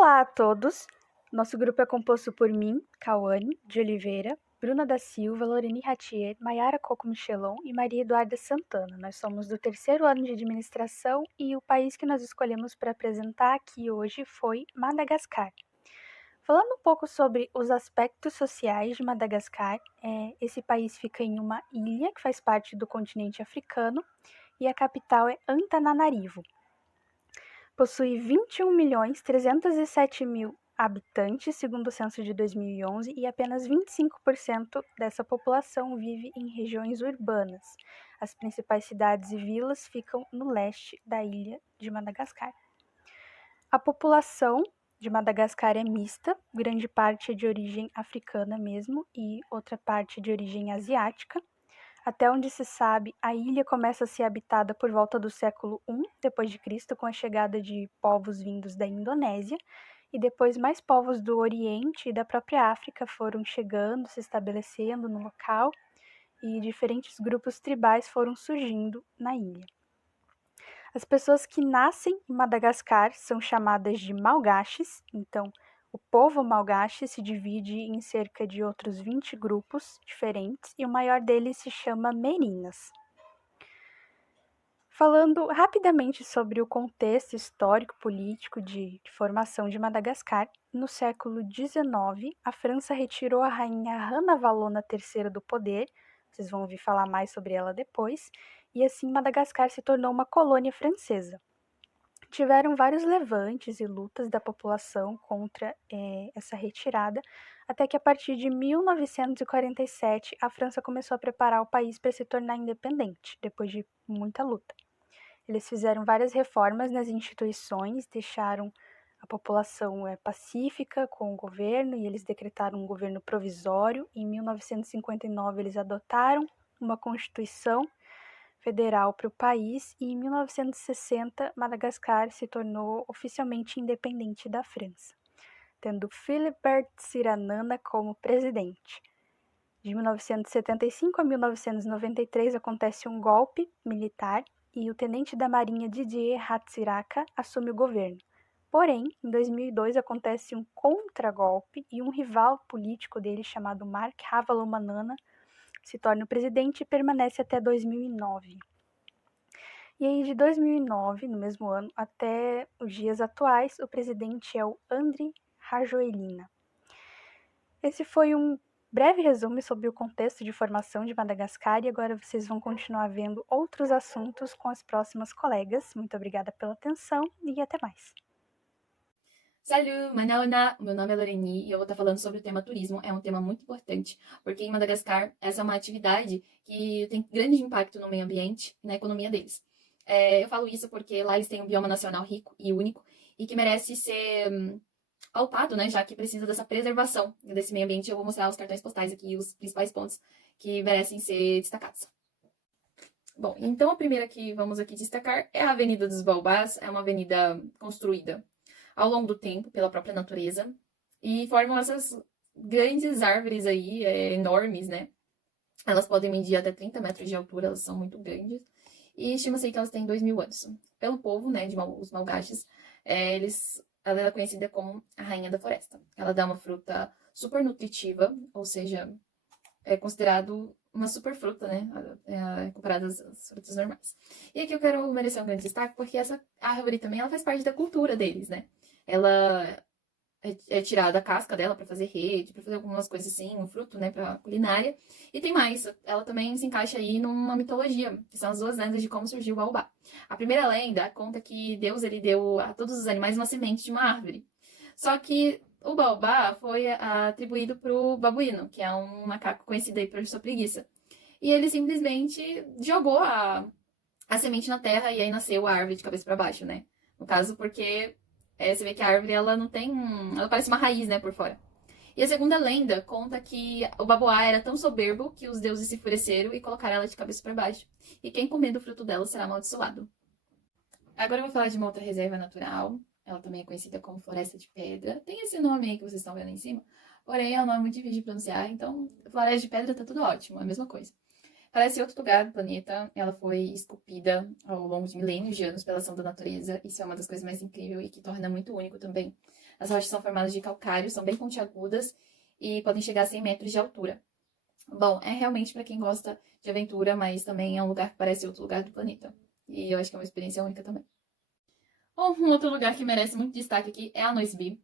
Olá a todos! Nosso grupo é composto por mim, Cauane de Oliveira, Bruna da Silva, Loreni Ratier, Maiara Coco Michelon e Maria Eduarda Santana. Nós somos do terceiro ano de administração e o país que nós escolhemos para apresentar aqui hoje foi Madagascar. Falando um pouco sobre os aspectos sociais de Madagascar, esse país fica em uma ilha que faz parte do continente africano e a capital é Antananarivo. Possui 21.307.000 habitantes, segundo o censo de 2011, e apenas 25% dessa população vive em regiões urbanas. As principais cidades e vilas ficam no leste da ilha de Madagascar. A população de Madagascar é mista, grande parte é de origem africana mesmo e outra parte de origem asiática. Até onde se sabe, a ilha começa a ser habitada por volta do século I d.C., com a chegada de povos vindos da Indonésia, e depois mais povos do Oriente e da própria África foram chegando, se estabelecendo no local, e diferentes grupos tribais foram surgindo na ilha. As pessoas que nascem em Madagascar são chamadas de malgaches, então o povo malgache se divide em cerca de outros 20 grupos diferentes e o maior deles se chama Merinas. Falando rapidamente sobre o contexto histórico-político de formação de Madagascar, no século XIX, a França retirou a rainha Ranavalona III do poder, vocês vão ouvir falar mais sobre ela depois, e assim Madagascar se tornou uma colônia francesa. Tiveram vários levantes e lutas da população contra essa retirada, até que a partir de 1947 a França começou a preparar o país para se tornar independente, depois de muita luta. Eles fizeram várias reformas nas instituições, deixaram a população pacífica com o governo e eles decretaram um governo provisório. Em 1959 eles adotaram uma constituição federal para o país e em 1960 Madagascar se tornou oficialmente independente da França, tendo Philibert Tsiranana como presidente. De 1975 a 1993 acontece um golpe militar e o tenente da marinha Didier Ratsiraka assume o governo. Porém, em 2002 acontece um contragolpe e um rival político dele chamado Marc Ravalomanana se torna o presidente e permanece até 2009. E aí, de 2009, no mesmo ano, até os dias atuais, o presidente é o Andry Rajoelina. Esse foi um breve resumo sobre o contexto de formação de Madagascar e agora vocês vão continuar vendo outros assuntos com as próximas colegas. Muito obrigada pela atenção e até mais. Salut, Manaona! Meu nome é Loreni e eu vou estar falando sobre o tema turismo. É um tema muito importante, porque em Madagascar essa é uma atividade que tem grande impacto no meio ambiente e na economia deles. Eu falo isso porque lá eles têm um bioma nacional rico e único e que merece ser pautado, né, já que precisa dessa preservação desse meio ambiente. Eu vou mostrar os cartões postais aqui, os principais pontos que merecem ser destacados. Bom, então a primeira que vamos aqui destacar é a Avenida dos Baobás. É uma avenida construída ao longo do tempo pela própria natureza e formam essas grandes árvores aí, enormes, né? Elas podem medir até 30 metros de altura, elas são muito grandes e estima-se que elas têm 2.000 anos. Pelo povo, né, os malgaches, ela é conhecida como a rainha da floresta. Ela dá uma fruta super nutritiva, ou seja, é considerado uma super fruta, né, comparada às frutas normais. E aqui eu quero merecer um grande destaque, porque essa árvore também ela faz parte da cultura deles, né? Ela é tirada a casca dela para fazer rede, para fazer algumas coisas assim, um fruto, né, para culinária. E tem mais, ela também se encaixa aí numa mitologia, que são as duas lendas de como surgiu o baobá. A primeira lenda conta que Deus ele deu a todos os animais uma semente de uma árvore. Só que o baobá foi atribuído pro babuíno, que é um macaco conhecido aí por sua preguiça. E ele simplesmente jogou a semente na terra e aí nasceu a árvore de cabeça para baixo, né? No caso, porque você vê que a árvore, ela não tem... Ela parece uma raiz, né, por fora. E a segunda lenda conta que o baboá era tão soberbo que os deuses se enfureceram e colocaram ela de cabeça para baixo. E quem comer do fruto dela será amaldiçoado. Agora eu vou falar de uma outra reserva natural. Ela também é conhecida como Floresta de Pedra. Tem esse nome aí que vocês estão vendo aí em cima. Porém, é um nome muito difícil de pronunciar. Então, Floresta de Pedra tá tudo ótimo, é a mesma coisa. Parece outro lugar do planeta. Ela foi esculpida ao longo de milênios de anos pela ação da natureza. Isso é uma das coisas mais incríveis e que torna muito único também. As rochas são formadas de calcário, são bem pontiagudas e podem chegar a 100 metros de altura. Bom, é realmente para quem gosta de aventura, mas também é um lugar que parece outro lugar do planeta. E eu acho que é uma experiência única também. Bom, um outro lugar que merece muito destaque aqui é a Noisby,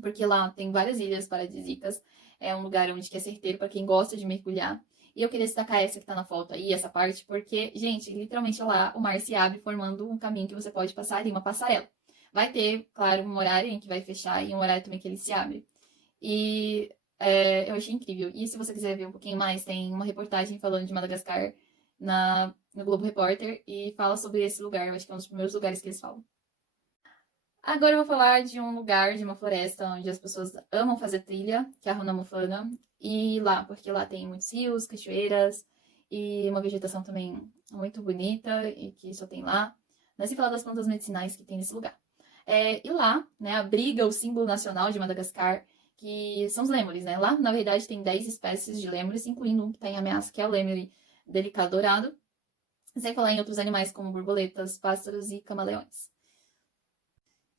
porque lá tem várias ilhas paradisíacas. É um lugar onde é certeiro para quem gosta de mergulhar. E eu queria destacar essa que tá na foto aí, essa parte, porque, gente, literalmente lá o mar se abre formando um caminho que você pode passar ali, uma passarela. Vai ter, claro, um horário em que vai fechar e um horário também que ele se abre. E eu achei incrível. E se você quiser ver um pouquinho mais, tem uma reportagem falando de Madagascar no Globo Repórter e fala sobre esse lugar. Eu acho que é um dos primeiros lugares que eles falam. Agora eu vou falar de um lugar, de uma floresta, onde as pessoas amam fazer trilha, que é a Rona e lá, porque lá tem muitos rios, cachoeiras e uma vegetação também muito bonita e que só tem lá. Mas sem falar das plantas medicinais que tem nesse lugar. E lá, né, abriga o símbolo nacional de Madagascar, que são os lêmures, né? Lá, na verdade, tem 10 espécies de lêmures, incluindo um que está em ameaça, que é o lêmure delicado dourado. Sem falar em outros animais como borboletas, pássaros e camaleões.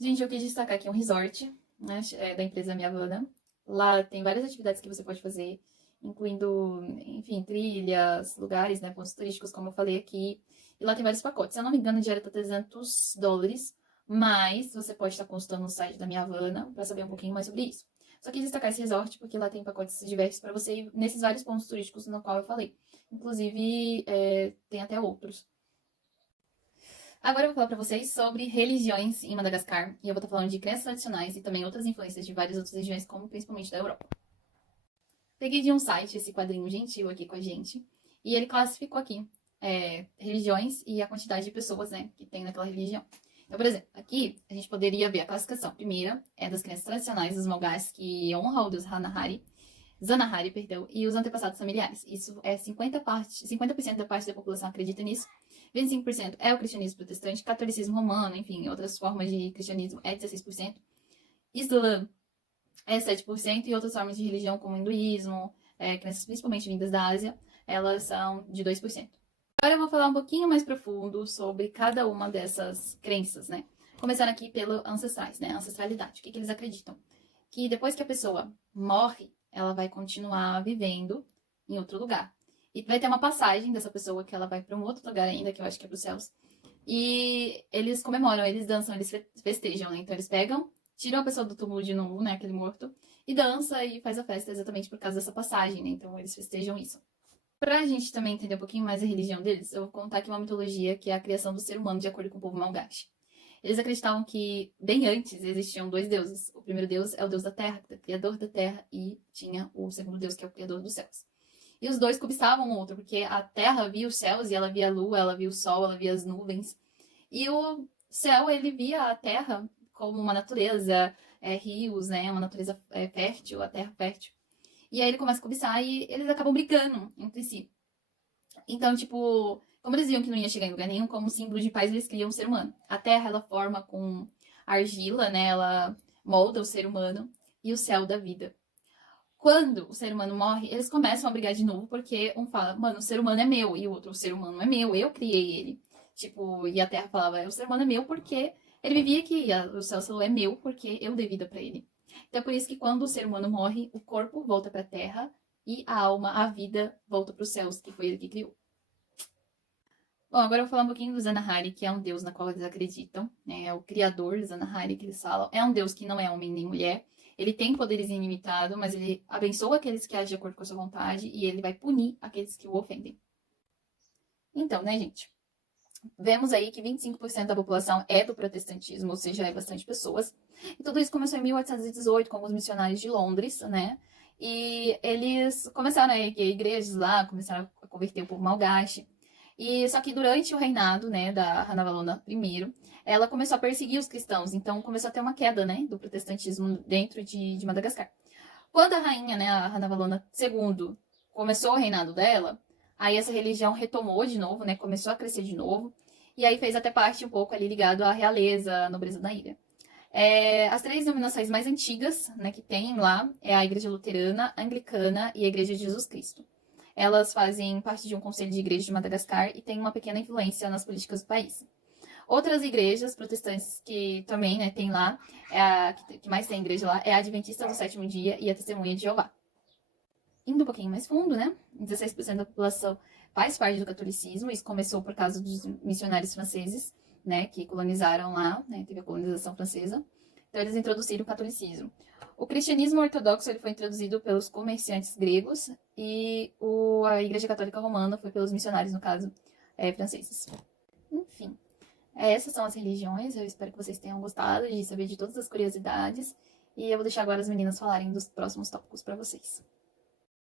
Gente, eu quis destacar aqui um resort, né, da empresa Minha Havana. Lá tem várias atividades que você pode fazer, incluindo, enfim, trilhas, lugares, né, pontos turísticos, como eu falei aqui. E lá tem vários pacotes. Se eu não me engano, a diária tá $300, mas você pode estar consultando no site da Minha Havana para saber um pouquinho mais sobre isso. Só quis destacar esse resort porque lá tem pacotes diversos para você ir nesses vários pontos turísticos no qual eu falei. Inclusive, tem até outros. Agora eu vou falar para vocês sobre religiões em Madagascar. E eu vou estar falando de crenças tradicionais e também outras influências de várias outras regiões, como principalmente da Europa. Peguei de um site esse quadrinho gentil aqui com a gente. E ele classificou aqui religiões e a quantidade de pessoas, né, que tem naquela religião. Então, por exemplo, aqui a gente poderia ver a classificação. Primeira é das crenças tradicionais dos Malgaches, que honram o deus Zanahari, perdão, e os antepassados familiares. Isso é 50% da parte da população acredita nisso. 25% é o cristianismo protestante, catolicismo romano, enfim, outras formas de cristianismo é 16%. Islã é 7% e outras formas de religião como hinduísmo, crenças principalmente vindas da Ásia, elas são de 2%. Agora eu vou falar um pouquinho mais profundo sobre cada uma dessas crenças, né? Começando aqui pelo ancestrais, né? Ancestralidade. O que eles acreditam? Que depois que a pessoa morre, ela vai continuar vivendo em outro lugar. E vai ter uma passagem dessa pessoa que ela vai para um outro lugar ainda, que eu acho que é para os céus. E eles comemoram, eles dançam, eles festejam, né? Então eles pegam, tiram a pessoa do túmulo de novo, né? Aquele morto, e dança e faz a festa exatamente por causa dessa passagem, né? Então eles festejam isso. Pra gente também entender um pouquinho mais a religião deles, eu vou contar aqui uma mitologia que é a criação do ser humano de acordo com o povo Malgache. Eles acreditavam que, bem antes, existiam dois deuses. O primeiro deus é o deus da terra, que é o criador da terra, e tinha o segundo deus, que é o criador dos céus. E os dois cobiçavam o outro, porque a terra via os céus, e ela via a lua, ela via o sol, ela via as nuvens. E o céu, ele via a terra como uma natureza, rios, né, uma natureza fértil, a terra fértil. E aí ele começa a cobiçar e eles acabam brigando entre si. Então, tipo, como eles viam que não ia chegar em lugar nenhum, como símbolo de paz, eles criam o ser humano. A terra, ela forma com argila, né? Ela molda o ser humano e o céu da vida. Quando o ser humano morre, eles começam a brigar de novo, porque um fala, mano, o ser humano é meu, e o outro, o ser humano é meu, eu criei ele. Tipo, e a terra falava, o ser humano é meu porque ele vivia aqui, e o céu é meu porque eu dei vida pra ele. Então é por isso que quando o ser humano morre, o corpo volta pra terra e a alma, a vida, volta pros céus, que foi ele que criou. Bom, agora eu vou falar um pouquinho do Zanahari, que é um deus na qual eles acreditam, né? É o criador Zanahari que eles falam. É um deus que não é homem nem mulher. Ele tem poderes ilimitados, mas ele abençoa aqueles que agem de acordo com a sua vontade e ele vai punir aqueles que o ofendem. Então, né, gente? Vemos aí que 25% da população é do protestantismo, ou seja, é bastante pessoas. E tudo isso começou em 1818 com alguns missionários de Londres, né? E eles começaram a erguer igrejas lá, começaram a converter o povo malgache. E só que durante o reinado, né, da Ranavalona I, ela começou a perseguir os cristãos, então começou a ter uma queda, né, do protestantismo dentro de Madagascar. Quando a rainha, né, a Ranavalona II, começou o reinado dela, aí essa religião retomou de novo, né, começou a crescer de novo, e aí fez até parte um pouco ali ligado à realeza, à nobreza da ilha. As três denominações mais antigas, né, que tem lá é a Igreja Luterana, Anglicana e a Igreja de Jesus Cristo. Elas fazem parte de um conselho de igreja de Madagascar e têm uma pequena influência nas políticas do país. Outras igrejas protestantes que também, né, tem lá, que mais tem igreja lá, é a Adventista do Sétimo Dia e a Testemunha de Jeová. Indo um pouquinho mais fundo, né, 16% da população faz parte do catolicismo. Isso começou por causa dos missionários franceses, né, que colonizaram lá, né, teve a colonização francesa. Então eles introduziram o catolicismo. O cristianismo ortodoxo ele foi introduzido pelos comerciantes gregos e a Igreja Católica Romana foi pelos missionários, no caso, franceses. Enfim, essas são as religiões. Eu espero que vocês tenham gostado de saber de todas as curiosidades. E eu vou deixar agora as meninas falarem dos próximos tópicos para vocês.